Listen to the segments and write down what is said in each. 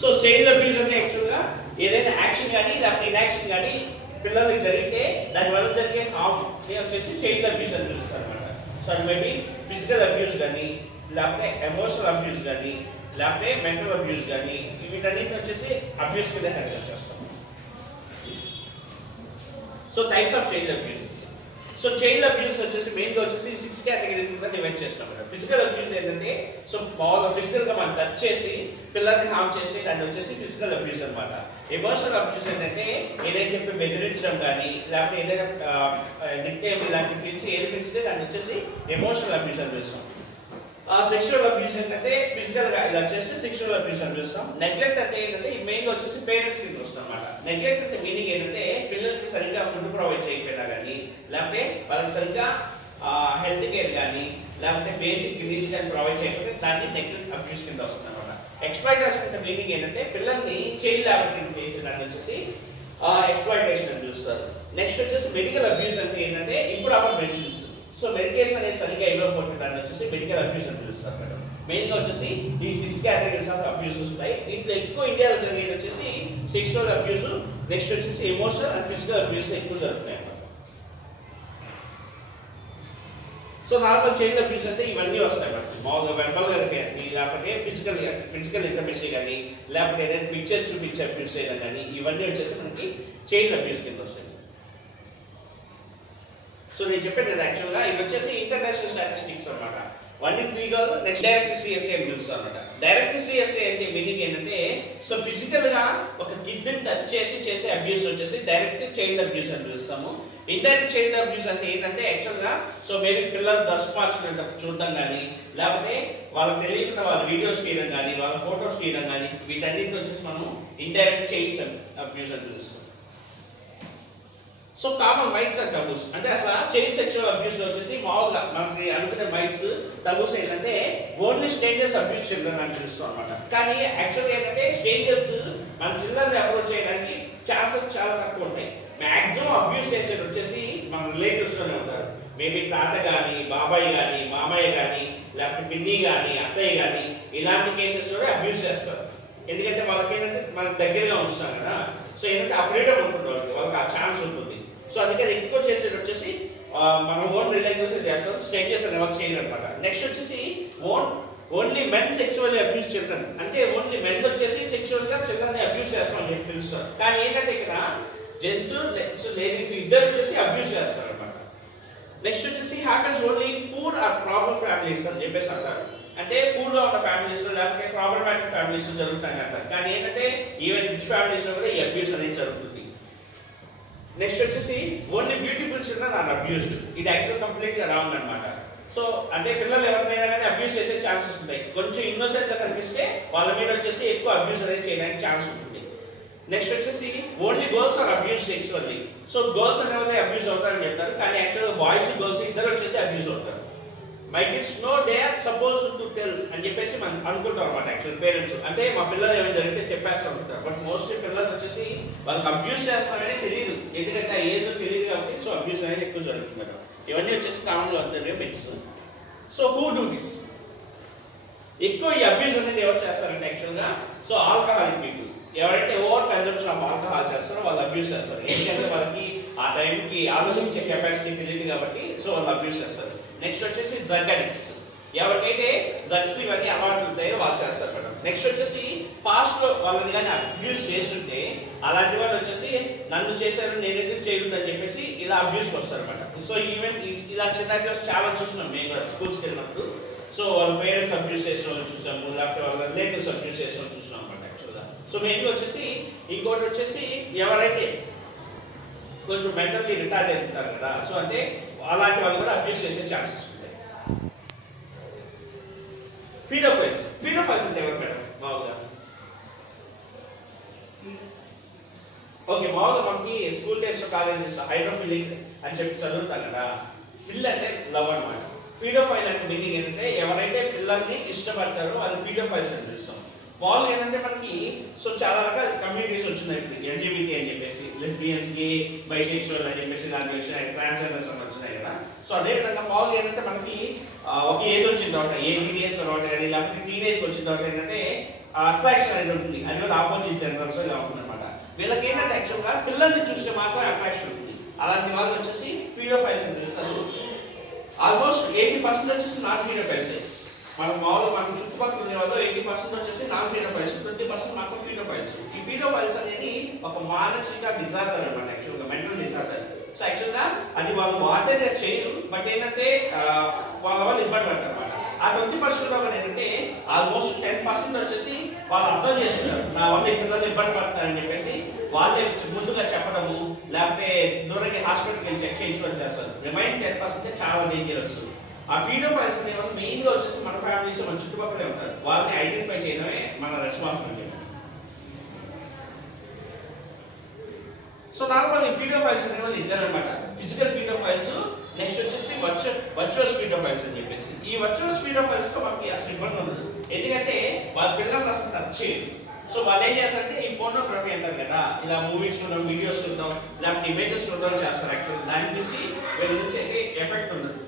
So child abuse అంటే యాక్చువల్గా ఏదైనా యాక్షన్ కానీ లేకపోతే ఇన్యాక్షన్ కానీ పిల్లలకి జరిగితే దాని వల్ల జరిగే హార్మ్ వచ్చేసి చైల్డ్ అబ్యూస్ అని పిలుస్తారు అనమాట. సో అది బట్టి ఫిజికల్ అబ్యూస్ కానీ లేకపోతే ఎమోషనల్ అబ్యూస్ కానీ లేకపోతే మెంటల్ అబ్యూస్ కానీ వీటన్నిటి వచ్చేసి అబ్యూస్ కింద కన్సిడర్ చేస్తాం. So types of child abuse. So child abuse వచ్చేసి మెయిన్గా వచ్చేసి 6 కేటగిరీస్ కింద డివైడ్ చేస్తాం. ఫిజికల్ అబ్యూస్ ఏంటంటే సో మామూలుగా ఫిజికల్గా మనం టచ్ చేసి పిల్లల్ని హార్మ్ చేసి దాన్ని వచ్చేసి ఫిజికల్ అబ్యూస్ అనమాట. ఎమోషనల్ అబ్యూస్ ఏంటంటే ఏదైనా చెప్పి బెదిరించడం కానీ లేకపోతే ఏదైనా నిక్నేమ్ ఇలాంటివి పిలిచి ఏది పిలిస్తే దాన్ని వచ్చేసి ఎమోషనల్ అబ్యూస్ అని పిలుస్తాం. సెక్షువల్ అబ్యూస్ ఏంటంటే ఫిజికల్ గా ఇలా చేస్తే సెక్షువల్ అబ్యూస్ అని పిలుస్తాం. నెగ్లెక్ట్ అంటే ఏంటంటే మెయిన్ గా వచ్చేసి పేరెంట్స్ కింద వస్తుంది అనమాట. నెగ్లెక్ట్ అంటే మీనింగ్ ఏంటంటే పిల్లలకి సరిగ్గా ఫుడ్ ప్రొవైడ్ చేయకపోయినా కానీ లేకపోతే వాళ్ళకి సరిగ్గా హెల్త్ కేర్ కానీ లేకపోతే బేసిక్ నీడ్స్ కానీ ప్రొవైడ్ చేయకపోతే దాన్ని నెగ్లెక్ట్ అబ్యూస్ కింద వస్తుంది అనమాట. ఎక్స్‌ప్లాయిటేషన్ అంటే మీనింగ్ ఏంటంటే పిల్లల్ని చైల్డ్ లేబర్ కింద చేసేదాన్ని వచ్చేసి ఎక్స్‌ప్లాయిటేషన్ అని పిలుస్తారు. నెక్స్ట్ వచ్చేసి మెడికల్ అబ్యూస్ అంటే ఏంటంటే ఇప్పుడు అప్పుడు మెడిసిన్స్ సో మెడికేషన్ అనేది సరిగ్గా ఇవ్వకపోతే దాన్ని వచ్చేసి మెడికల్ అబ్యూస్ అని పిలుస్తారు మేడం. మెయిన్ గా వచ్చేసి ఈ 6 కేటగిరీస్ ఆఫ్ అబ్యూసెస్ ఉంటాయి. దీంట్లో ఎక్కువ ఇండియాలో జరిగేది వచ్చేసి సెక్షువల్ అబ్యూస్, నెక్స్ట్ వచ్చేసి ఎమోషనల్ అండ్ ఫిజికల్ అబ్యూస్ ఎక్కువ జరుగుతాయి. సో నార్మల్ చైల్డ్ అబ్యూస్ అంటే ఇవన్నీ వస్తాయి మనకి. మామూలుగా వెర్బల్ గా కానీ లేకపోతే ఫిజికల్ ఇంటర్మెసీ కానీ లేకపోతే ఏదైనా పిక్చర్స్ చూపించే అబ్యూస్ చేయడం కానీ ఇవన్నీ వచ్చేసి మనకి చైల్డ్ అబ్యూస్ కింద వస్తాయి. సో నేను చెప్పాను కదా యాక్చువల్గా ఇవి వచ్చేసి ఇంటర్నేషనల్ స్టాటిస్టిక్స్ అనమాట. 1 in 3 girl next direct CSA అని పిలుస్తారు అనమాట. డైరెక్ట్ సిఎస్ఏ అంటే మీనింగ్ ఏంటంటే సో ఫిజికల్ గా ఒక కిడ్ ని టచ్ చేసి చేసే అబ్యూస్ వచ్చేసి డైరెక్ట్ చైల్డ్ అబ్యూస్ అని పిలుస్తాము. ఇండైరెక్ట్ చైల్డ్ అబ్యూస్ అంటే ఏంటంటే యాక్చువల్గా సో మేబీ పిల్లలు డ్రెస్ మార్చుకునేటప్పుడు చూడడం కానీ లేకపోతే వాళ్ళకి తెలియకుండా వాళ్ళ వీడియోస్ తీయడం కానీ వాళ్ళ ఫొటోస్ తీయడం కానీ వీటన్నిటి వచ్చేసి మనం ఇండైరెక్ట్ చైల్డ్ అబ్యూస్ అని పిలుస్తాం. సో కామన్ మైట్స్ అండ్ టబూస్ అంటే అసలు చైల్డ్ సెక్షువల్ అబ్యూస్ లో వచ్చేసి మామూలుగా మనకి అనుకునే మైట్స్ టబూస్ ఏంటంటే ఓన్లీ స్ట్రేంజర్స్ అబ్యూస్ చిల్డ్రన్ అని పిలుస్తాం అనమాట. కానీ యాక్చువల్గా ఏంటంటే స్ట్రేంజర్స్ మన చిల్డ్రన్ అప్రోచ్ చేయడానికి ఛాన్సెస్ చాలా తక్కువ ఉంటాయి. మాక్సిమం అబ్యూస్ చేసేది వచ్చేసి మన రిలేటివ్స్ లోనే ఉంటారు. మేబీ తాత కానీ బాబాయ్ కానీ మామయ్య కానీ లేకపోతే పిన్ని కానీ అత్తయ్య కానీ ఇలాంటి కేసెస్ లోనే అబ్యూస్ చేస్తారు. ఎందుకంటే వాళ్ళకి ఏంటంటే మనకి దగ్గరగా ఉంచుతాం కదా. సో ఏంటంటే ఆ ఫ్రీడమ్ ఉంటుంది వాళ్ళకి ఆ ఛాన్స్ ఉంటుంది. సో అందుకే ఎక్కువ చేసేది వచ్చేసి మన ఓన్ రిలేటివ్స్ చేస్తాం, స్ట్రేంజర్స్ అని ఎవరు చేయరు అనమాట. నెక్స్ట్ వచ్చేసి only men sexually abuse children అంటే ఓన్లీ మెన్ వచ్చేసి సెక్సువల్ గా చిల్డ్రన్ అబ్యూస్ చేస్తాం అని చెప్పి పిలుస్తారు. కానీ ఏంటంటే ఇక్కడ జెంట్స్ లేడీస్ ఇద్దరు వచ్చేసి అబ్యూస్ చేస్తారు అనమాట. నెక్స్ట్ వచ్చేసి happens only poor or problem families అని చెప్పేసి అంటారు. అంటే పూర్ గా ఉన్న ఫ్యామిలీస్ లో లేకపోతే ప్రాబ్లమాటిక్ ఫ్యామిలీస్ జరుగుతాయి అంటారు. కానీ ఏంటంటే ఈవెన్ రిచ్ ఫ్యామిలీస్ లో కూడా ఈ అబ్యూస్ అనేది జరుగుతుంది. నెక్స్ట్ వచ్చేసి only beautiful children are abused. ఇది యాక్చువల్ కంప్లీట్ గా రాంగ్ అనమాట. సో అంటే పిల్లలు ఎవరినైనా కానీ అబ్యూస్ చేసే ఛాన్సెస్ ఉంటాయి. కొంచెం ఇన్నోసెంట్ గా కనిపిస్తే వాళ్ళ మీద వచ్చేసి ఎక్కువ అబ్యూస్ అనేది చేయడానికి ఛాన్స్ ఉంటుంది. నెక్స్ట్ వచ్చేసి only girls are abuse sexually. So girls అనేవి అబ్యూస్ అవుతారని చెప్తారు. కానీ యాక్చువల్గా బాయ్స్ గర్ల్స్ ఇద్దరు వచ్చేసి అబ్యూస్ అవుతారు. My kids know they are suppose to tell అని చెప్పేసి మనం అనుకుంటాం అనమాట. యాక్చువల్ పేరెంట్స్ అంటే మా పిల్లలు ఏమైనా జరిగితే చెప్పేస్తూ ఉంటారు. బట్ మోస్ట్లీ పిల్లలు వచ్చేసి వాళ్ళకి అబ్యూస్ చేస్తారనే తెలియదు. ఎందుకంటే ఆ ఏజ్ తెలియదు కాబట్టి సో అబ్యూస్ అనేది ఎక్కువ జరుగుతుంది. ఇవన్నీ వచ్చేసి కామన్ గా ఉంటుంది mix. So who do this? ఎక్కువ ఈ అబ్యూస్ అనేది ఎవరు చేస్తారంటే యాక్చువల్గా సో ఆల్కహాలిక్ పీపుల్. ఎవరైతే ఓవర్ కన్జంప్షన్ ఆఫ్ ఆల్కహాల్ చేస్తారో వాళ్ళు అబ్యూస్ చేస్తారు. ఎందుకంటే వాళ్ళకి ఆ టైంకి ఆలోచించే కెపాసిటీ తెలియదు కాబట్టి సో వాళ్ళు అబ్యూస్ చేస్తారు. నెక్స్ట్ వచ్చేసి డ్రగ్ అడిక్ట్స్. ఎవరికైతే డ్రగ్స్ ఇవన్నీ అలవాట్లు ఉంటాయో వాళ్ళు చేస్తారు మేడం. నెక్స్ట్ వచ్చేసి పాస్ట్ లో వాళ్ళని కానీ అబ్యూస్ చేస్తుంటే అలాంటి వాళ్ళు వచ్చేసి నన్ను చేశారు నేను ఎందుకు చేయకూడదు అని చెప్పేసి ఇలా అబ్యూస్కి వస్తారు అనమాట. సో ఈవెన్ ఇలా చిన్న చాలా చూస్తున్నాం మేము కూడా స్కూల్స్కి వెళ్ళినప్పుడు. సో వాళ్ళ పేరెంట్స్ అబ్యూస్ చేసిన వాళ్ళు చూసాము, లేకపోతే వాళ్ళ రిలేటివ్స్ అబ్యూస్ చేసిన వాళ్ళు చూస్తున్నాం అనమాట యాక్చువల్గా. సో మెయిన్గా వచ్చేసి ఇంకోటి వచ్చేసి ఎవరైతే కొంచెం మెంటల్లీ రిటార్డ్ అవుతుంటారు కదా సో అంటే అలాంటి వాళ్ళు కూడా అబ్యూస్ చేసే ఛాన్సెస్ ఉంటాయి. పీడోఫైల్స్ అంటే ఎవరు మేడం మామూలుగా? ఓకే, మామూలుగా మనకి స్కూల్ డేస్ లో కాలేజెస్ హైడ్రోఫిలిక్ అని చెప్పి చదువుతాం కదా. ఫిల్ అంటే లవ్ అనమాట. పీడోఫైల్ అంటే మీనింగ్ ఏంటంటే ఎవరైతే పిల్లల్ని ఇష్టపడతారో వాళ్ళు పీడోఫైల్స్ అని పిలుస్తాం. మామూలుగా ఏంటంటే మనకి సో చాలా రకాల కమ్యూనిటీస్ వచ్చినాయి ఇప్పుడు ఎల్జీబీటీ అని చెప్పేసి లెస్బియన్స్ గే బైసెక్షువల్ అని చెప్పేసి దాంట్లో వచ్చినాయి ట్రాన్స్జెండర్స్ అని వచ్చినాయి కదా సో అదేవిధంగా మామూలుగా ఏంటంటే మనకి ఒక ఏజ్ వచ్చిన తర్వాత 18 years తర్వాత కానీ లేకపోతే టీనేజ్ వచ్చిన తర్వాత ఏంటంటే అట్రాక్షన్ అనేది ఉంటుంది అది కూడా ఆపోజిట్ జనరల్స్ ఇలా ఉంటుంది అనమాట వీళ్ళకి ఏంటంటే యాక్చువల్గా పిల్లల్ని చూస్తే మాత్రమే అట్రాక్షన్ ఉంటుంది అలాంటి వాళ్ళు వచ్చేసి పీడోఫైల్స్ అని తెలుస్తారు ఆల్మోస్ట్ 80% వచ్చేసి నాన్ పీడోఫైల్స్ మనం మామూలుగా మనం చుట్టుపక్కల ఉండే వాళ్ళు 80% వచ్చేసి నాన్ పీడోఫైల్స్ 20% మాత్రం పీడోఫైల్స్ ఈ పీడోఫైల్స్ అనేది ఒక మానసిక డిజార్డర్ అనమాట యాక్చువల్గా మెంటల్ డిజార్డర్ సో యాక్చువల్గా అది వాళ్ళు వాంటెడ్గా చేయరు బట్ ఏంటంటే వాళ్ళు ఇబ్బంది పడతారు అనమాట ఆ 20% లో ఏంటంటే ఆల్మోస్ట్ 10% వచ్చేసి వాళ్ళు అర్థం చేసుకుంటారు నా వల్ల ఈ పిల్లలు ఇబ్బంది పడతారని చెప్పేసి వాళ్ళే ముందుగా చెప్పడము లేకపోతే దూరంగా హాస్పిటల్కి వెళ్ళి చెక్ చేయించడం చేస్తారు రిమైన్ 10% చాలా డేంజరస్ ఆ పీడోఫైల్స్ అనే వాళ్ళు మెయిన్గా వచ్చేసి మన ఫ్యామిలీస్ మన చుట్టుపక్కలే ఉంటారు వాళ్ళని ఐడెంటిఫై చేయడమే మన రెస్పాన్సిబిలిటీ సో నార్మల్ ఈ పీడోఫైల్స్ అనే వాళ్ళు ఇద్దరు అనమాట ఫిజికల్ పీడోఫైల్స్ నెక్స్ట్ వచ్చేసి వర్చువల్ పీడోఫైల్స్ అని చెప్పేసి ఈ వర్చువల్ పీడోఫైల్స్ తో మనకి అసలు ఇబ్బంది ఉండదు ఎందుకంటే వాళ్ళ పిల్లలు అసలు టచ్ చేయరు సో వాళ్ళు ఏం చేస్తారంటే ఈ ఫోటోగ్రఫీ అంటారు కదా ఇలా మూవీస్ చూడడం వీడియోస్ చూడడం లేకపోతే ఇమేజెస్ చూడడం చేస్తారు యాక్చువల్ దాని నుంచి వీళ్ళ నుంచి అయితే ఎఫెక్ట్ ఉండదు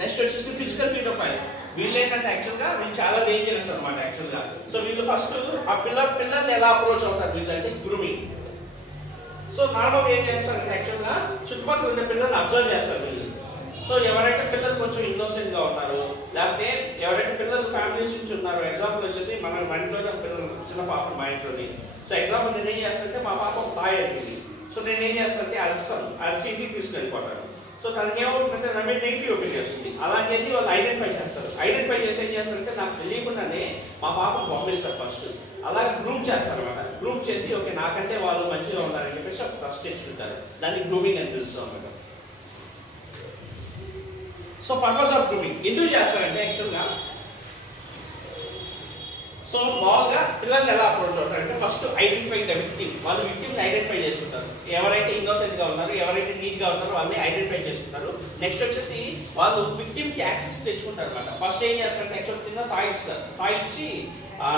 నెక్స్ట్ వచ్చేసి ఫిజికల్ పీడోఫైల్స్ వీళ్ళు ఏంటంటే యాక్చువల్గా వీళ్ళు చాలా డేంజరస్ అనమాట యాక్చువల్గా సో వీళ్ళు ఫస్ట్ ఆ పిల్లల్ని ఎలా అప్రోచ్ అవుతారు వీళ్ళు అంటే గ్రూమింగ్ సో నార్మల్గా ఏం చేస్తారంటే యాక్చువల్గా చుట్టుపక్కల ఉన్న పిల్లల్ని అబ్జర్వ్ చేస్తారు వీళ్ళు సో ఎవరైతే పిల్లలు కొంచెం ఇన్నోసెంట్ గా ఉన్నారు లేకపోతే ఎవరైతే పిల్లలు ఫ్యామిలీస్ నుంచి ఉన్నారు ఎగ్జాంపుల్ వచ్చేసి మన ఇంట్లో పిల్లలు చిన్న పాప మా ఇంట్లోని సో ఎగ్జాంపుల్ నేను ఏం చేస్తానంటే మా పాప ఒక తాయి అడిగింది సో నేను ఏం చేస్తానంటే అరుస్తాను అరిచి ఇంటికి తీసుకెళ్ళిపోతాను సో తనకి ఏమవుతుందంటే నా మీద నెగిటివ్ ఒపీనియన్ వస్తుంది అలాంటిది వాళ్ళు ఐడెంటిఫై చేస్తారు ఐడెంటిఫై చేసి ఏం చేస్తారంటే నాకు తెలియకుండానే మా పాపకు పంపిస్తారు ఫస్ట్ అలాగే గ్రూమ్ చేస్తారు అనమాట గ్రూమ్ చేసి ఓకే నాకంటే వాళ్ళు మంచిగా ఉన్నారని చెప్పేసి ట్రస్ట్ తెచ్చుకుంటారు దాన్ని గ్రూమింగ్ అని పిలుస్తాం అనమాట సో పర్పస్ ఆఫ్ గ్రూమింగ్ ఎందుకు చేస్తారంటే యాక్చువల్గా సో మామూలుగా పిల్లల్ని ఎలా అప్రోచ్ అవుతారంటే ఫస్ట్ ఐడెంటిఫై ద విక్టిమ్ వాళ్ళు విక్టిమ్ని ఐడెంటిఫై చేసుకుంటారు ఎవరైతే ఇన్నోసెంట్ గా ఉన్నారు ఎవరైతే నీట్ గా ఉన్నారో వాళ్ళని ఐడెంటిఫై చేసుకుంటారు నెక్స్ట్ వచ్చేసి వాళ్ళు విక్టిమ్ కి యాక్సెస్ తెచ్చుకుంటారు అనమాట ఫస్ట్ ఏం చేస్తారంటే యాక్చువల్ చిన్న తాయి ఇస్తారు తాయి ఇచ్చి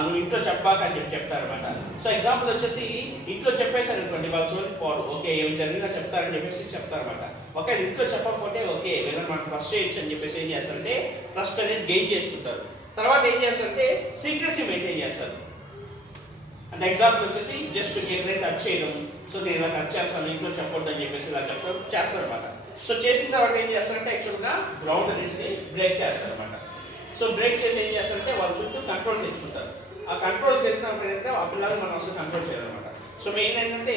నువ్వు ఇంట్లో చెప్పాక అని చెప్తారు అనమాట సో ఎగ్జాంపుల్ వచ్చేసి ఇంట్లో చెప్పేశారు అనుకోండి వాళ్ళు చూడండి పోరు ఓకే ఏమి జరిగినా చెప్తారని చెప్పేసి చెప్తారనమాట ఓకే ఇంట్లో చెప్పకపోతే ఓకే వీళ్ళని మనం ట్రస్ట్ చేయొచ్చు అని చెప్పేసి ఏం చేస్తారంటే ట్రస్ట్ అనేది గెయిన్ చేసుకుంటారు తర్వాత ఏం చేస్తారంటే సీక్రెసీ మెయింటైన్ చేస్తారు అంటే ఎగ్జాంపుల్ వచ్చేసి జస్ట్ ఎక్కడైతే టచ్ చేయడం సో నేను ఇలా టచ్ చేస్తాను ఇంట్లో చెప్పొద్దు అని చెప్పేసి ఇలా చెప్తారు చేస్తారు అనమాట సో చేసిన తర్వాత ఏం చేస్తారంటే యాక్చువల్గా బౌండరీస్ని బ్రేక్ చేస్తారు అనమాట సో బ్రేక్ చేసి ఏం చేస్తారంటే వాళ్ళ చుట్టూ కంట్రోల్ తెచ్చుకుంటారు ఆ కంట్రోల్ తెచ్చినప్పుడు ఏంటంటే ఆ పిల్లలు మనం అసలు కంట్రోల్ చేయాలన్నమాట సో మెయిన్ ఏంటంటే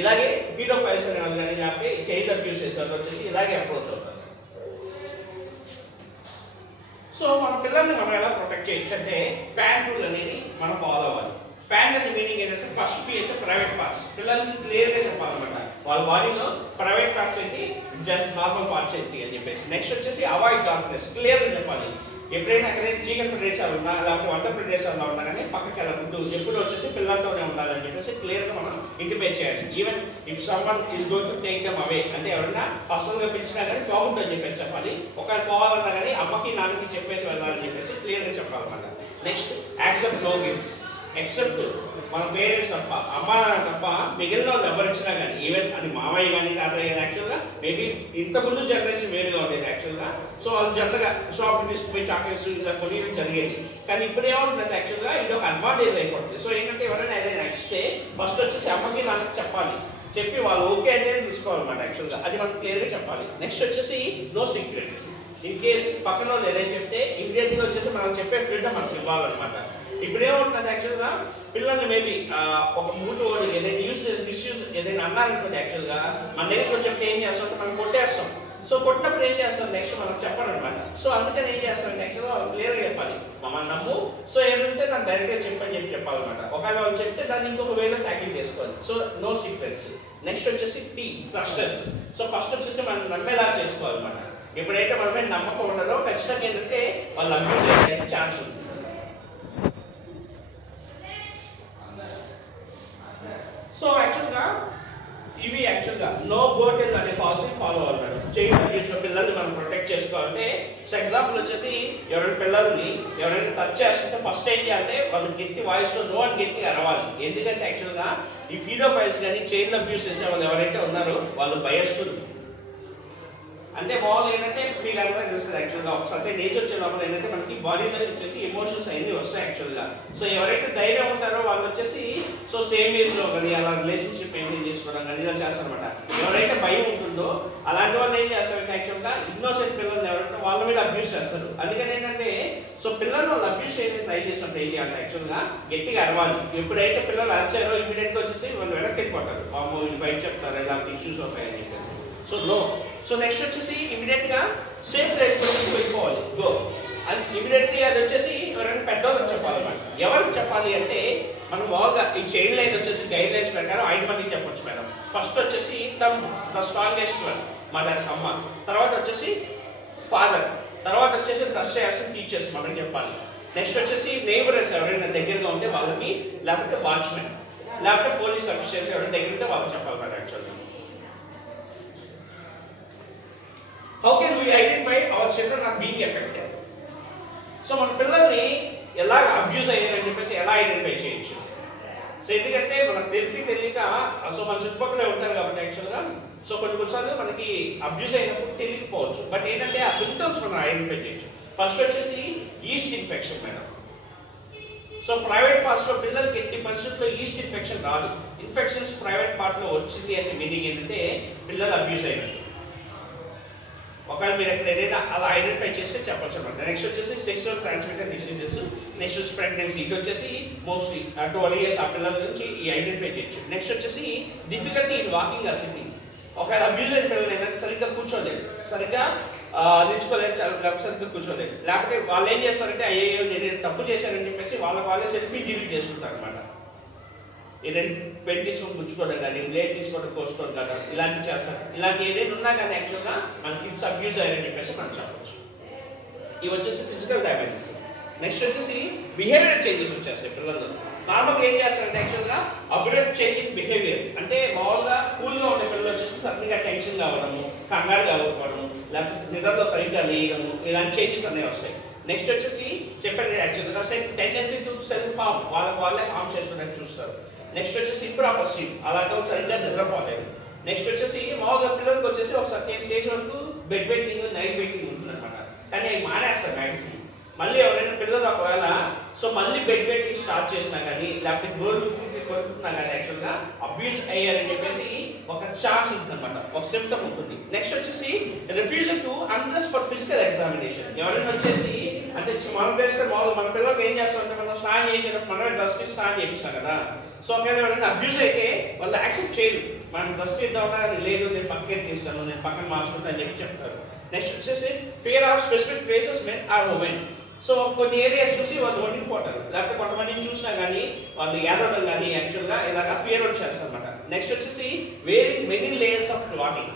ఇలాగే పీడోఫైల్స్ అనే వాళ్ళు కానీ లేకపోతే చైల్డ్ అబ్యూస్ చేసే వచ్చేసి ఇలాగే అప్రోచ్ అవుతారు సో మన పిల్లల్ని మనం ఎలా ప్రొటెక్ట్ చేయొచ్చు అంటే ప్యాంట్ రూల్ అనేది మనం ఫాలో అవ్వాలి ప్యాంట్ అనే మీనింగ్ ఏంటంటే ఫస్ట్ పి అంటే ప్రైవేట్ పార్ట్స్ పిల్లలకి క్లియర్ గా చెప్పాలన్నమాట వాళ్ళ బాడీలో ప్రైవేట్ పార్ట్స్ ఏంటి జస్ట్ నార్మల్ పార్ట్స్ ఏంటి అని చెప్పేసి నెక్స్ట్ వచ్చేసి అవాయిడ్ డార్క్నెస్ క్లియర్ గా చెప్పాలి ఎప్పుడైనా ఎక్కడైనా చీకటి ప్రదేశాలు ఉన్నా లేకపోతే వంట ప్రదేశాల్లో ఉన్నా కానీ పక్కకి వెళ్ళకూడదు ఎప్పుడు వచ్చేసి పిల్లలతోనే ఉండాలని చెప్పేసి క్లియర్ గా మనం ఇంటిమేట్ చేయాలి even if someone is going to take them away అంటే ఎవరైనా పర్సనల్ గా పిలిచినా కానీ పోవద్దు అని చెప్పేసి చెప్పాలి ఒకవేళ పోవాలన్నా కానీ అమ్మకి నాన్నకి చెప్పేసి వెళ్ళాలని చెప్పేసి క్లియర్ గా చెప్పాలన్నమాట next accept no gifts except మన పేరెంట్స్ తప్ప అమ్మ నాన్న తప్ప మిగిలిన వాళ్ళు ఎవరు ఇచ్చినా కానీ ఈవెన్ అది మామయ్య కానీ తాతయ్య కానీ యాక్చువల్గా మేబీ ఇంతకుముందు జనరేషన్ వేరుగా ఉండేది యాక్చువల్గా సో వాళ్ళు జనరల్గా షాప్ తీసుకుపోయి చాక్లెట్స్ ఇలా కొని జరిగేది కానీ ఇప్పుడు ఏమవుతుందంటే యాక్చువల్గా ఇది ఒక అడ్వాంటేజ్ అయిపోతుంది సో ఏంటంటే ఎవరైనా ఏదైనా ఇస్తే ఫస్ట్ వచ్చేసి అమ్మకి నాన్నకి చెప్పాలి చెప్పి వాళ్ళు ఓకే అనేది తీసుకోవాలన్నమాట యాక్చువల్గా అది మనం క్లియర్గా చెప్పాలి నెక్స్ట్ వచ్చేసి నో సీక్రెట్స్ ఇన్ కేస్ పక్కన వాళ్ళు ఏదైనా చెప్తే ఇమీడియట్గా వచ్చేసి మనం చెప్పే ఫ్రీడమ్ మనకి ఇవ్వాలన్నమాట ఇప్పుడు ఏమవుతుంది యాక్చువల్గా పిల్లల్ని మేబీ ఒక మూడు ఏదైనా మిస్యూజ్ ఏదైనా అన్నారనుకోండి యాక్చువల్గా మన దగ్గర చెప్తే ఏం చేస్తాం మనం కొట్టేస్తాం సో కొట్టినప్పుడు ఏం చేస్తాం నెక్స్ట్ మనం చెప్పాలన్నమాట సో అందుకని ఏం చేస్తాం నెక్స్ట్ వాళ్ళు క్లియర్గా చెప్పాలి మమ్మల్ని నమ్ము సో ఏదంటే నాకు డైరెక్ట్గా చెప్పని చెప్పాలన్నమాట ఒకవేళ వాళ్ళు చెప్తే దాన్ని ఇంకొక వేలో ట్యాకిల్ చేసుకోవాలి సో నో సీక్రెట్స్ నెక్స్ట్ వచ్చేసి ట్రస్టర్స్ సో ఫస్ట్ వచ్చేసి మనం నమ్మేలా చేసుకోవాలన్నమాట ఎప్పుడైతే మన మీద నమ్మకం ఉండదో ఖచ్చితంగా ఏంటంటే వాళ్ళు అబ్యూస్ చేయడానికి ఛాన్స్ ఉంది సో యాక్చువల్గా ఇవి యాక్చువల్గా నో గో టెల్ అనే పాలసీ ఫాలో అవ్వాలి చైల్డ్ అబ్యూస్ లో పిల్లల్ని మనం ప్రొటెక్ట్ చేసుకోవాలి చేసుకోవాలంటే సో ఎగ్జాంపుల్ వచ్చేసి ఎవరైనా పిల్లల్ని ఎవరైనా టచ్ చేస్తుంటే ఫస్ట్ ఏం చేయాలంటే వాళ్ళు గట్టి వాయిస్లో నో అని గట్టి అరవాలి. ఎందుకంటే యాక్చువల్గా ఈ ఫీడోఫైల్స్ కానీ చైల్డ్ అబ్యూస్ చేసే వాళ్ళు ఎవరైతే ఉన్నారో వాళ్ళు భయస్తులు. అంటే మామూలు ఏంటంటే మీకు అందరూ తెలుస్తుంది యాక్చువల్గా ఒకసారి ఏజ్ వచ్చే లోపల ఏంటంటే మనకి బాడీలో వచ్చేసి ఎమోషన్స్ అన్నీ వస్తాయి యాక్చువల్గా. సో ఎవరైతే ధైర్యం ఉంటారో వాళ్ళు వచ్చేసి సో సేమ్ ఏజ్లో కానీ అలా రిలేషన్షిప్ మెయింటైన్ చేసుకోవడం కానీ ఇలా చేస్తారనమాట. ఎవరైతే భయం ఉంటుందో అలాంటి వాళ్ళు ఏం చేస్తారంటే యాక్చువల్గా ఇన్నోసెంట్ పిల్లల్ని ఎవరైతే వాళ్ళ మీద అబ్యూస్ చేస్తారు. అందుకని ఏంటంటే సో పిల్లలు వాళ్ళు అబ్యూస్ చేయడానికి ట్రై చేసినప్పుడు ఏంటి అంటే యాక్చువల్గా గట్టిగా అరవాలి. ఎప్పుడైతే పిల్లలు అరిచారో ఇమీడియట్గా వచ్చేసి వాళ్ళు వెనక్కి వెళ్ళిపోతారు. అమ్మో ఇది బయట చెప్తారు ఇలాంటి ఇష్యూస్ అవుతాయని చెప్పేసి. So no. సో నెక్స్ట్ వచ్చేసి ఇమీడియట్గా సేఫ్ ప్లేస్ వచ్చేసి వెళ్ళిపోవాలి. గో అది ఇమీడియట్లీ అది వచ్చేసి ఎవరైనా పెద్దవాళ్ళకి చెప్పాలన్నమాట. ఎవరికి చెప్పాలి అంటే మనం మామూలుగా ఈ చైల్డ్ లైన్ వచ్చేసి గైడ్ లైన్స్ ప్రకారం 5 మందికి చెప్పొచ్చు మేడం. ఫస్ట్ వచ్చేసి ద స్ట్రాంగెస్ట్ వన్ మదర్ అమ్మ, తర్వాత వచ్చేసి ఫాదర్, తర్వాత వచ్చేసి ట్రస్ట్ చేయాల్సిన టీచర్స్ మనకి చెప్పాలి. నెక్స్ట్ వచ్చేసి నైబర్స్ ఎవరైనా దగ్గరగా ఉంటే వాళ్ళకి, లేకపోతే వాచ్మెన్, లేకపోతే పోలీస్ అఫీషియల్స్ ఎవరైనా దగ్గర ఉంటే వాళ్ళకి చెప్పాలి మేడం. యాక్చువల్గా how can we identify our children are being affected? So మన పిల్లల్ని ఎలా అబ్యూస్ అయ్యారని చెప్పేసి ఎలా ఐడెంటిఫై చేయొచ్చు? సో ఎందుకంటే మనకు తెలియక సో మన చుట్టుపక్కలే ఉంటారు కాబట్టి యాక్చువల్గా సో కొన్నిసార్లు మనకి అబ్యూస్ అయినప్పుడు తెలియకపోవచ్చు. బట్ ఏంటంటే ఆ సిమ్టమ్స్ మనం ఐడెంటిఫై చేయొచ్చు. ఫస్ట్ వచ్చేసి yeast infection madam. So private పార్ట్స్లో పిల్లలకి ఎట్టి పరిస్థితుల్లో ఈస్ట్ ఇన్ఫెక్షన్ రాదు. ఇన్ఫెక్షన్స్ ప్రైవేట్ పార్ట్లో వచ్చింది అంటే మీనింగ్ ఏంటంటే పిల్లలు అబ్యూస్ అయినట్టు. ఒకవేళ మీరు ఎక్కడ ఏదైనా అలా ఐడెంటిఫై చేస్తే చెప్పచ్చు అనమాట. నెక్స్ట్ వచ్చేసి సెక్సువల్ ట్రాన్స్మిటెడ్ డిసీజెస్, నెక్స్ట్ వచ్చి ప్రెగ్నెన్సీ, ఇది వచ్చేసి మోస్ట్లీ 12 years ఆ పిల్లల నుంచి ఈ ఐడెంటిఫై చేయొచ్చు. నెక్స్ట్ వచ్చేసి difficulty in walking are sitting. ఒకవేళ అబ్యూజ్ అయిన పిల్లలు ఏంటంటే సరిగ్గా కూర్చోలేదు, సరిగ్గా నిల్చుకోలేదు, సరిగ్గా కూర్చోలేదు, లేకపోతే వాళ్ళు ఏం చేస్తారంటే అయ్యో నేను తప్పు చేశారని చెప్పేసి వాళ్ళే సెల్ఫీ డిలీట్ చేసుకుంటారు అనమాట. ఏదైనా పెన్ తీసుకొని పుచ్చుకోవడం కానీ, బ్లేడ్ తీసుకోవడం కోసుకోవడం కదా ఇలాంటివి చేస్తారు. ఇలాంటి ఏదైనా ఉన్నా కానీ యాక్చువల్గా మనకి ఇట్స్ అబ్యూజ్ అయ్యారని చెప్పేసి మనం చెప్పచ్చు. ఇవి వచ్చేసి ఫిజికల్ డ్యామేజెస్. నెక్స్ట్ వచ్చేసి బిహేవియర్ చేంజెస్ వచ్చేస్తాయి పిల్లల్లో. నార్మల్గా ఏం చేస్తారంటే యాక్చువల్గా అబ్రప్ట్ చేంజ్ ఇన్ బిహేవియర్ అంటే మామూలుగా కూల్గా ఉండే పిల్లలు వచ్చేసి సడన్గా టెన్షన్ కావడము, కంగారు కావడము, లేకపోతే నిద్రలో సరిగ్గా లేయడము, ఇలాంటి చేంజెస్ అనేవి వస్తాయి. నెక్స్ట్ వచ్చేసి చెప్పండి యాక్చువల్గా టెండెన్సీ టు సెల్ఫ్ హార్మ్, వాళ్ళే హార్మ్ చేసుకోవడానికి చూస్తారు. నెక్స్ట్ వచ్చేసి ఇంప్రాపర్ స్లీప్, అలాంటి వాళ్ళు సరిగ్గా నిద్రపోలేదు. నెక్స్ట్ వచ్చేసి మామూలుగా పిల్లలకి వచ్చేసి ఒక సర్టెన్ స్టేజ్ వరకు బెడ్ వెయిటింగ్, నైట్ వెయిటింగ్ ఉంటుంది అనమాట. కానీ అవి మానేస్తారు మ్యాక్సిమం. మళ్ళీ ఎవరైనా పిల్లలు ఒకవేళ సో మళ్ళీ బెడ్ వెయిటింగ్ స్టార్ట్ చేసినా కానీ, లేకపోతే గోల్డ్ కొనుక్కున్నా కానీ యాక్చువల్గా అబ్యూస్ అయ్యారని చెప్పేసి ఒక ఛాన్స్ ఉంటుంది అనమాట, ఒక సిమ్టమ్ ఉంటుంది. నెక్స్ట్ వచ్చేసి refusal to unrest for physical examination. ఎవరైనా వచ్చేసి అంటే మనం తెలిసిన మామూలు మన పిల్లలకి ఏం చేస్తామంటే మనం స్నానం చేసేటప్పుడు మనమే డ్రెస్ స్నానం చేపిస్తాం కదా. సో ఒకవేళ ఎవరైనా అబ్యూస్ అయితే వాళ్ళు యాక్సెప్ట్ చేయరు. మనం డ్రెస్ ఇద్దామన్నా లేదు నేను పక్కకి తీస్తాను, నేను పక్కన మార్చుకుంటా అని చెప్పి చెప్తారు. నెక్స్ట్ వచ్చేసి fear of specific places men or women. So కొన్ని ఏరియాస్ చూసి వాళ్ళు వణికిపోతారు, లేకపోతే కొంతమందిని చూసినా కానీ వాళ్ళు ఏడవడం కానీ యాక్చువల్గా ఇలాగా ఫియర్ వచ్చేస్తారు అనమాట. నెక్స్ట్ వచ్చేసి wearing many layers of clothing.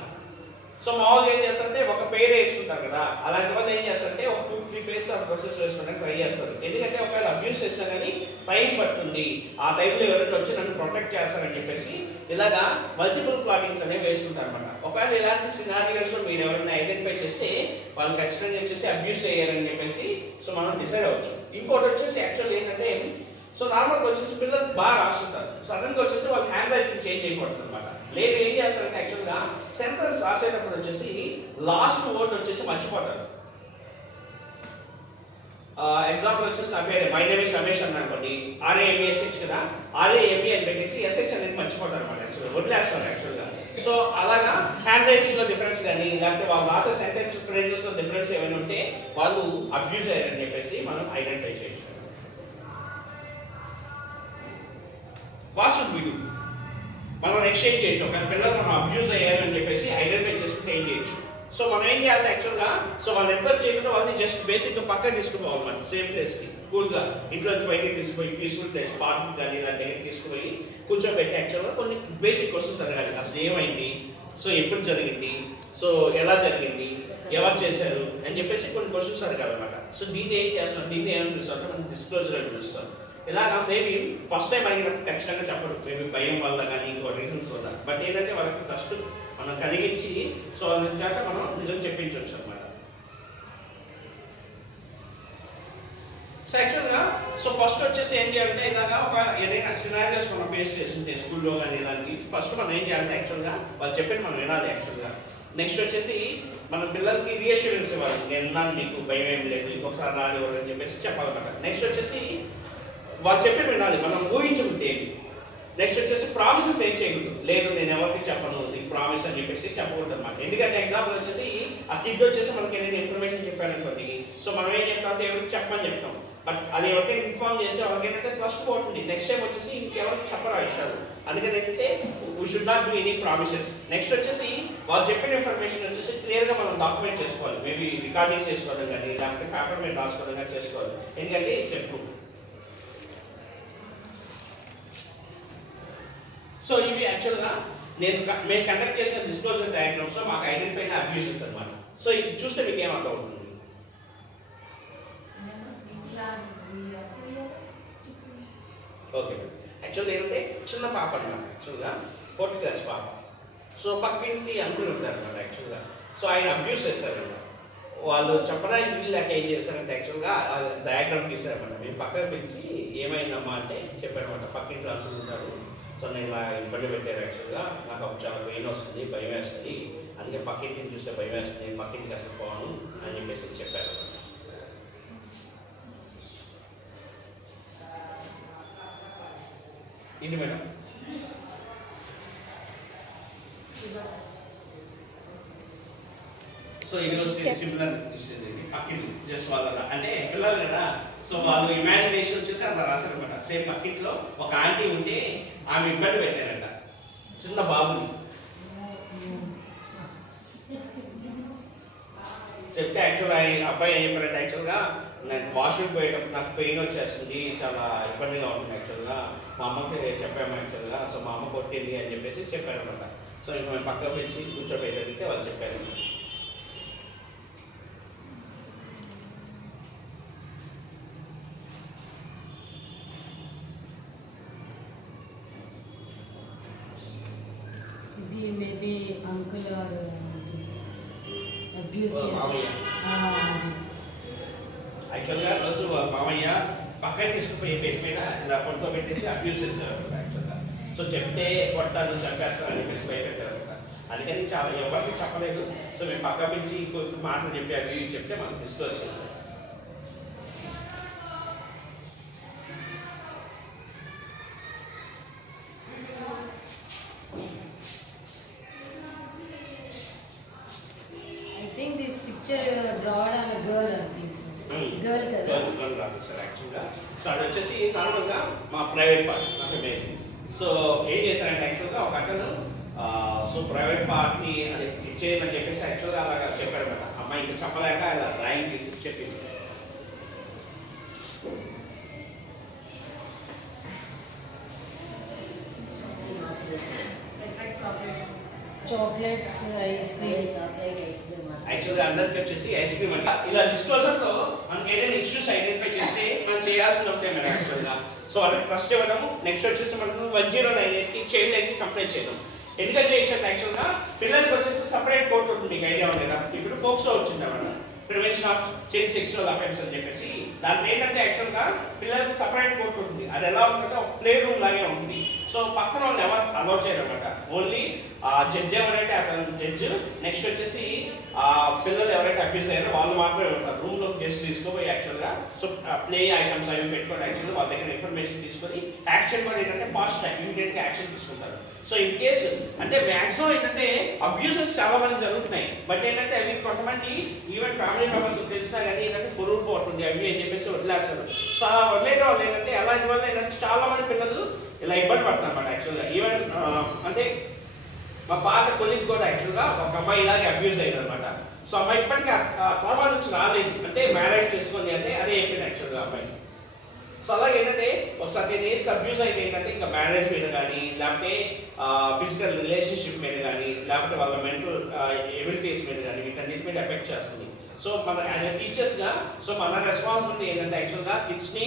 So మామూలుగా ఏం చేస్తారంటే ఒక పేరు వేసుకుంటారు కదా, అలాంటి వాళ్ళు ఏం చేస్తారంటే ఒక 2-3 pairs ఆఫ్ డ్రెస్సెస్ వేసుకోవడానికి ట్రై చేస్తారు. ఎందుకంటే ఒకవేళ అబ్యూస్ చేసినా కానీ టైం పడుతుంది, ఆ టైంలో ఎవరైనా వచ్చి నన్ను ప్రొటెక్ట్ చేస్తారని చెప్పేసి ఇలాగా మల్టిపుల్ క్లాతింగ్స్ అనేవి వేసుకుంటారు అనమాట. ఒకవేళ ఇలాంటి సినారియోస్లో మీరు ఎవరైనా ఐడెంటిఫై చేస్తే వాళ్ళు ఖచ్చితంగా వచ్చేసి అబ్యూస్ అయ్యారని చెప్పేసి సో మనం డిసైడ్ అవ్వచ్చు. ఇంకోటి వచ్చేసి యాక్చువల్ ఏంటంటే సో నార్మల్గా వచ్చేసి పిల్లలు బాగా రాస్తుంటారు, సడన్గా వచ్చేసి వాళ్ళ హ్యాండ్ రైటింగ్ చేంజ్ అయిపోతుంది అనమాట. లేదు ఏం చేస్తారంటే యాక్చువల్గా సెంటెన్స్ రాసేటప్పుడు వచ్చేసి లాస్ట్ వర్డ్ వచ్చేసి మర్చిపోతారు. ఎగ్జాంపుల్ వచ్చేసి నా పేరు మై నేమ్ ఇస్ రమేష్ అని అనుకోండి, RAMESH కదా, RAME అని పెట్టేసి SH అనేది మర్చిపోతారు అనమాట. యాక్చువల్గా వదిలేస్తారు యాక్చువల్గా. సో అలాగా హ్యాండ్ రైటింగ్ లో డిఫరెన్స్ కానీ, లేకపోతే వాళ్ళు రాసే సెంటెన్స్ ఫ్రేజెస్ లో డిఫరెన్స్ ఏమైనా ఉంటే వాళ్ళు అబ్యూజ్ అయ్యారని చెప్పేసి మనం ఐడెంటిఫై చేయొచ్చు. What should we do? మనం ఎక్స్చేంజ్ చేయొచ్చు. ఒక పిల్లలు మనం అబ్యూజ్ అయ్యారని చెప్పేసి ఐడెంటిఫై చేసుకుంటే ఏం చేయొచ్చు? సో మనం ఏం చేయాలి యాక్చువల్గా సో వాళ్ళు ఎంత చేయకుండా వాళ్ళని జస్ట్ బేసిక్గా పక్కన తీసుకుపోవాలి, మన సేఫ్ ప్లేస్కి కూల్గా ఇంట్లో నుంచి బయటకి తీసుకుపోయి పీస్ఫుల్ ప్లేస్ పార్క్ కానీ ఇలాంటి దగ్గరికి తీసుకుపోయి కూర్చోబెట్టి యాక్చువల్గా కొన్ని బేసిక్ క్వశ్చన్స్ అడగాలి. అసలు ఏమైంది, సో ఎప్పుడు జరిగింది, సో ఎలా జరిగింది, ఎవరు చేశారు అని చెప్పేసి కొన్ని క్వశ్చన్స్ అడగాలన్నమాట. సో దీన్ని ఏం చేస్తాం, దీన్ని ఏమని పిలుస్తాం, మనం డిస్క్లోజర్ అని పిలుస్తాం. ఇలాగా మేబీ ఫస్ట్ టైం అడిగినప్పుడు ఖచ్చితంగా చెప్పరు, మేబీ భయం వల్ల కానీ ఇంకో రీజన్స్ వల్ల. బట్ ఏంటంటే వాళ్ళకి ఫస్ట్ మనం కలిగించి సో చేత మనం నిజం చెప్పించవచ్చు అనమాట. సో యాక్చువల్గా ఫస్ట్ వచ్చేసి ఏం చేయాలంటే ఇలాగా ఒక ఏదైనా సినారియోస్ మనం ఫేస్ చేస్తుంటే స్కూల్లో కానీ ఇలాంటి ఫస్ట్ మనం ఏం చేయాలంటే యాక్చువల్గా వాళ్ళు చెప్పేది మనం వినాలి యాక్చువల్గా. నెక్స్ట్ వచ్చేసి మన పిల్లలకి రీఅష్యూరెన్స్ ఇవ్వాలి, నేను విన్నాను మీకు భయం ఏం లేదు ఇంకొకసారి రానివ్వరు అని చెప్పేసి చెప్పాలన్నమాట. నెక్స్ట్ వచ్చేసి వాళ్ళు చెప్పేది వినాలి, మనం ఊహించుకుంటే. నెక్స్ట్ వచ్చేసి ప్రామిసెస్ ఏం చేయకూడదు, లేదు నేను ఎవరికి చెప్పను నీకు ప్రామిస్ అని చెప్పేసి చెప్పకూడదు అనమాట. ఎందుకంటే ఎగ్జాంపుల్ వచ్చేసి ఆ కిడ్ వచ్చేసి మనకి ఏదైనా ఇన్ఫర్మేషన్ చెప్పాను అనుకోండి, సో మనం ఏం చెప్తామంటే ఎవరికి చెప్పమని చెప్తాం. బట్ అది ఎవరికైనా ఇన్ఫార్మ్ చేస్తే ఎవరికి ఏంటంటే ట్రస్ట్ పోతుంది, నెక్స్ట్ టైం వచ్చేసి ఇంకెవరికి చెప్పరా విషయాలు. అందుకని ఏంటంటే we should not do any promises. Next వచ్చేసి వాళ్ళు చెప్పిన ఇన్ఫర్మేషన్ వచ్చేసి క్లియర్గా మనం డాక్యుమెంట్ చేసుకోవాలి, మేబీ రికార్డింగ్ చేసుకోవడం కానీ లేకపోతే పేపర్ మీద రాసుకోవడం కానీ చేసుకోవాలి, ఎందుకంటే ఇట్స్ ఎప్రూవ్. సో ఇవి యాక్చువల్గా మేము కండక్ట్ చేసిన డిస్క్లోజర్ డయాగ్రామ్స్ లో మాకు ఐడెంటిఫై అయిన అబ్యూసెస్ అనమాట. సో ఇది చూస్తే మీకు ఏం అర్థం అవుతుంది? ఓకే, యాక్చువల్గా ఏంటంటే చిన్న పాప అనమాట, యాక్చువల్గా 4th క్లాస్ పాప. సో పక్కింటి అంకుల్ ఉంటారు అనమాట యాక్చువల్గా. సో ఆయన అబ్యూస్ చేశారనమాట. వాళ్ళు చెప్పడానికి వీళ్ళు లేక ఏం చేశారంటే యాక్చువల్గా డయాగ్రామ్ గీసారనమాట. మేము పక్కన పిలిచి ఏమైందమ్మా అంటే చెప్పారనమాట, పక్కింటి అంకుల్ ఉంటారు, సో నేను ఇలా ఇబ్బంది పెట్టారు యాక్చువల్గా, నాకు చాలా పెయిన్ వస్తుంది, భయం వేస్తుంది, అందుకే పక్కింటిని చూస్తే భయం వేస్తుంది, నేను పక్కింటికి అసలు పోను అని చెప్పేసి చెప్పారు. ఇది మేడం సో ఇది సిమిలర్ పక్కింటి జస్ట్ వాళ్ళ అంటే పిల్లలు కదా, సో వాళ్ళు ఇమాజినేషన్ వచ్చేసి అలా రాశారు అనమాట. సేమ్ పక్కింట్లో ఒక ఆంటీ ఉంటే ఆమె ఇబ్బంది పెట్టారంట చిన్న బాబుని. చెప్తే యాక్చువల్గా అబ్బాయి ఏం చెప్పారంటే యాక్చువల్గా నేను వాష్రూమ్ పోయేటప్పుడు నాకు పెయిన్ వచ్చేస్తుంది, చాలా ఇబ్బందిగా ఉంటుంది యాక్చువల్గా, మా అమ్మకి చెప్పాము యాక్చువల్గా, సో మా అమ్మ కొట్టింది అని చెప్పేసి చెప్పారనమాట. సో ఇంక మేము పక్కకు పిలిచి కూర్చోబెట్టడితే వాళ్ళు చెప్పారు. maybe uncle or abuse. యాక్చువల్గా రోజు మామయ్య పక్కన తీసుకుపోయి పెట్టి మీద ఇలా పడుకోబెట్టేసి అబ్యూస్ చేస్తారు యాక్చువల్గా. సో చెప్తే కొట్టాలు చంపేస్తారు అని చెప్పేసి భయపెట్టారు అనమాట. అందుకని చాలా ఎవరికి చెప్పలేదు. సో మేము పక్క పిలిచి ఇంకొక మాటలు చెప్పి అవి చెప్తే మనం డిస్కస్ చేస్తాం. drawn on a girl, I think. Girl కదా. Girl రాదు సార్ యాక్చువల్గా. సో అది వచ్చేసి నార్మల్గా మా ప్రైవేట్ పార్ట్ నాకు మెయిన్. సో ఏం చేశారంటే యాక్చువల్గా ఒక అతను సో ప్రైవేట్ పార్టీ అది చేయమని చెప్పేసి యాక్చువల్గా అలాగా చెప్పాడనమాట. అమ్మాయి ఇంకా చెప్పలేక అలా డ్రాయింగ్ తీసి చెప్పింది. చాక్లెట్స్ ఐస్ క్రీమ్ యాక్చువల్గా అందరికి వచ్చేసి ఐస్ క్రీమ్ అంట. ఇలా డిస్క్లోజర్ లో మనకి ఏదైనా ఇష్యూస్ ఐడెంటిఫై చేస్తే మనం చేయాల్సి ఉంటాయి మేడం యాక్చువల్గా. సో వాళ్ళకి ట్రస్ట్ ఇవ్వడము. నెక్స్ట్ వచ్చేసి మనకు 109 చైల్డ్ లైన్ కి కంప్లైంట్ చేయడం. ఎందుకంటే చేయొచ్చు యాక్చువల్గా పిల్లలకి వచ్చేసి సపరేట్ కోర్ట్ ఉంటుంది, మీకు ఐడియా ఉంది కదా. ఇప్పుడు పోక్సో వచ్చింది అన్నమాట, prevention of child sexual offence అని చెప్పేసి. దాంట్లో ఏంటంటే యాక్చువల్గా పిల్లలకి సపరేట్ కోర్ట్ ఉంటుంది. అది ఎలా ఉంటుందంటే ఒక ప్లే రూమ్ లాగే ఉంటుంది. సో పక్కన వాళ్ళు ఎవరు అలౌ చేయరన్నమాట. ఓన్లీ జడ్జ్ ఎవరైతే అతను జడ్జ్, నెక్స్ట్ వచ్చేసి పిల్లలు ఎవరైతే అబ్యూస్ అయ్యారో వాళ్ళు మాత్రమే ఉంటారు. రూమ్ లో జస్ట్ తీసుకోపోయి యాక్చువల్గా సో ప్లే ఐటమ్స్ అవి పెట్టుకొని యాక్చువల్గా వాళ్ళ దగ్గర ఇన్ఫర్మేషన్ తీసుకొని యాక్షన్ కూడా ఏంటంటే ఫాస్ట్ ఇమీడియట్ గా యాక్షన్ తీసుకుంటారు. సో ఇన్ కేసు అంటే మ్యాక్సిమం ఏంటంటే అబ్యూసెస్ చాలా మంది జరుగుతున్నాయి. బట్ ఏంటంటే అవి కొంతమంది ఈవెన్ ఫ్యామిలీ మెంబర్స్ తెలిసినా కానీ ఏంటంటే పొరుగు పోతుంది అవి అని చెప్పేసి వదిలేస్తారు. సో అలా వదిలేని వాళ్ళు ఏంటంటే అలాంటి వల్ల ఏంటంటే చాలా మంది పిల్లలు ఇలా ఇబ్బంది పడుతున్నారు అన్నమాట యాక్చువల్గా. ఈవెన్ అంటే మా పాత కొలీగ్ కూడా యాక్చువల్గా ఒక అమ్మాయి ఇలాగే అబ్యూస్ అయ్యింది అనమాట. సో అమ్మాయి ఇప్పటికీ ట్రామా నుంచి రాలేదు, అంటే మ్యారేజ్ చేసుకుంది అంటే అదే అయిపోయింది యాక్చువల్గా అమ్మాయికి. సో అలాగే ఏంటంటే ఒక 13 years అబ్యూస్ అయితే ఏంటంటే ఇంకా మ్యారేజ్ మీద కానీ లేకపోతే ఫిజికల్ రిలేషన్షిప్ మీద కానీ లేకపోతే వాళ్ళ మెంటల్ ఎబిలిటీస్ మీద కానీ వీటన్నిటి మీద ఎఫెక్ట్ చేస్తుంది. సో మన యాజ్ ఎ టీచర్స్గా సో మన రెస్పాన్సిబిలిటీ ఏంటంటే యాక్చువల్గా కిడ్స్ని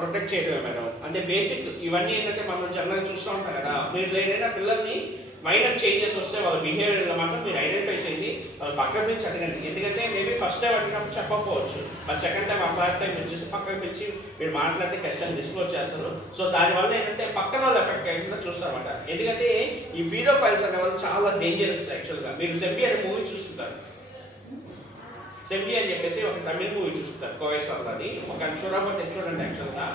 ప్రొటెక్ట్ చేయడమే మేడం. అంటే బేసిక్ ఇవన్నీ ఏంటంటే మనం జనరల్గా చూస్తూ ఉంటాం కదా. మీరు ఏదైనా పిల్లల్ని మైనర్ చేంజెస్ వస్తే వాళ్ళ బిహేవియర్లో మాత్రం మీరు ఐడెంటిఫై చేయండి, వాళ్ళు పక్కన పిలిచి అడగండి. ఎందుకంటే మేబీ ఫస్ట్ టైం అడిగినప్పుడు చెప్పకపోవచ్చు, మరి సెకండ్ టైం థర్డ్ టైం వచ్చేసి పక్కన పిలిచి మీరు మాట్లాడితే ఖచ్చితంగా డిస్క్లోజ్ చేస్తారు. సో దానివల్ల ఏంటంటే పక్కన వాళ్ళు ఎఫెక్ట్ అయ్యేలా చూస్తారన్నమాట. ఎందుకంటే ఈ పీడోఫైల్స్ అనే వాళ్ళు చాలా డేంజరస్. యాక్చువల్గా మీరు సెంబి అనే మూవీ చూస్తుంటారు, సెంబి అని చెప్పేసి ఒక తమిళ మూవీ చూస్తుంటారు, కోయస్ అది ఒక చూడబట్టి చూడండి. యాక్చువల్గా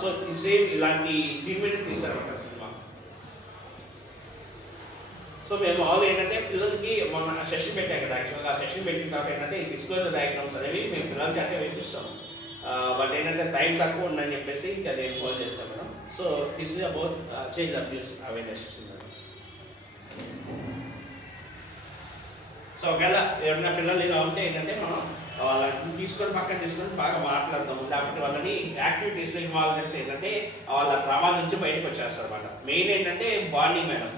సో ఈ సేమ్ ఇలాంటి దీని మీద తీశారన్నమాట సినిమా. సో మేము ఆల్ ఏంటంటే పిల్లలకి మొన్న సెషన్ పెట్టాం కదా, యాక్చువల్గా ఆ సెషన్ పెట్టిన తర్వాత ఏంటంటే ఈ డిస్క్లోజర్ డయాగ్రామ్స్ అనేవి మేము పిల్లల చేత వేపిస్తాం. బట్ ఏంటంటే టైం తక్కువ ఉందని చెప్పేసి ఇంకా నేను హోల్డ్ చేస్తాం madam. So this is about change of news awareness. So ఒకవేళ ఎవరైనా పిల్లలు ఇలా ఉంటే ఏంటంటే మనం వాళ్ళని తీసుకొని పక్కన తీసుకొని బాగా మాట్లాడదాము, లేకపోతే వాళ్ళని యాక్టివిటీస్లో ఇన్వాల్వ్ చేస్తే ఏంటంటే వాళ్ళ క్రమాల నుంచి బయటకు వచ్చేస్తారు అనమాట. మెయిన్ ఏంటంటే బాండింగ్ మేడం.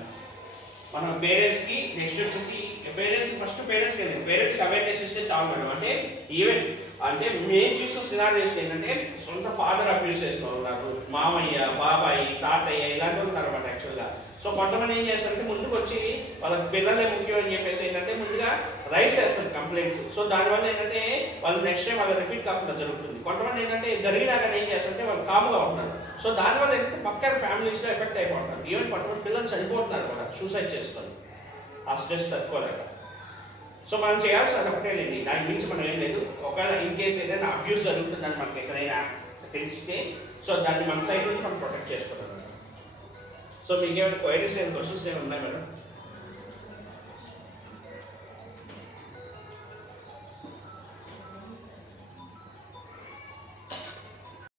మన పేరెంట్స్కి నెక్స్ట్ వచ్చేసి పేరెంట్స్కి అవేర్నెస్ ఇస్తే చాలు మేడం. అంటే ఈవెన్ అంటే మేము చూసిన సినారియోస్ ఏంటంటే సొంత ఫాదర్ అబ్యూస్ చేసిన వాళ్ళు ఉన్నారు, మామయ్య, బాబాయ్, తాతయ్య ఇలాంటి వాళ్ళు ఉన్నారు అనమాట యాక్చువల్గా. సో కొంతమంది ఏం చేస్తారంటే ముందుకు వచ్చి వాళ్ళ పిల్లలే ముఖ్యం అని చెప్పేసి ఏంటంటే ముందుగా రైస్ చేస్తారు కంప్లైంట్స్. సో దానివల్ల ఏంటంటే వాళ్ళు నెక్స్ట్ టైం వాళ్ళు రిపీట్ కాకుండా జరుగుతుంది. కొంతమంది ఏంటంటే జరిగినా కానీ ఏం చేస్తారంటే వాళ్ళు కాముగా ఉంటున్నారు. సో దానివల్ల ఏంటంటే పక్కన ఫ్యామిలీస్లో ఎఫెక్ట్ అయిపోతున్నారు. ఈవెన్ కొంతమంది పిల్లలు చనిపోతున్నారు కూడా సూసైడ్ చేసుకొని ఆ స్ట్రెస్ తట్టుకోలేక. సో మనం చేయాల్సిన ఒకటే లేదు, దాని మించి మనం ఏం లేదు. ఒకవేళ ఇన్ కేసు ఏదైనా అబ్యూస్ జరుగుతుందని మనకి ఎక్కడైనా తెలిస్తే సో దాన్ని మన సైడ్ నుంచి మనం ప్రొటెక్ట్ చేసుకోవాలి. సో మీకు ఏమైనా క్వైరీస్, ఏమైనా క్వశ్చన్స్ ఏమైనా ఉన్నాయి మేడం?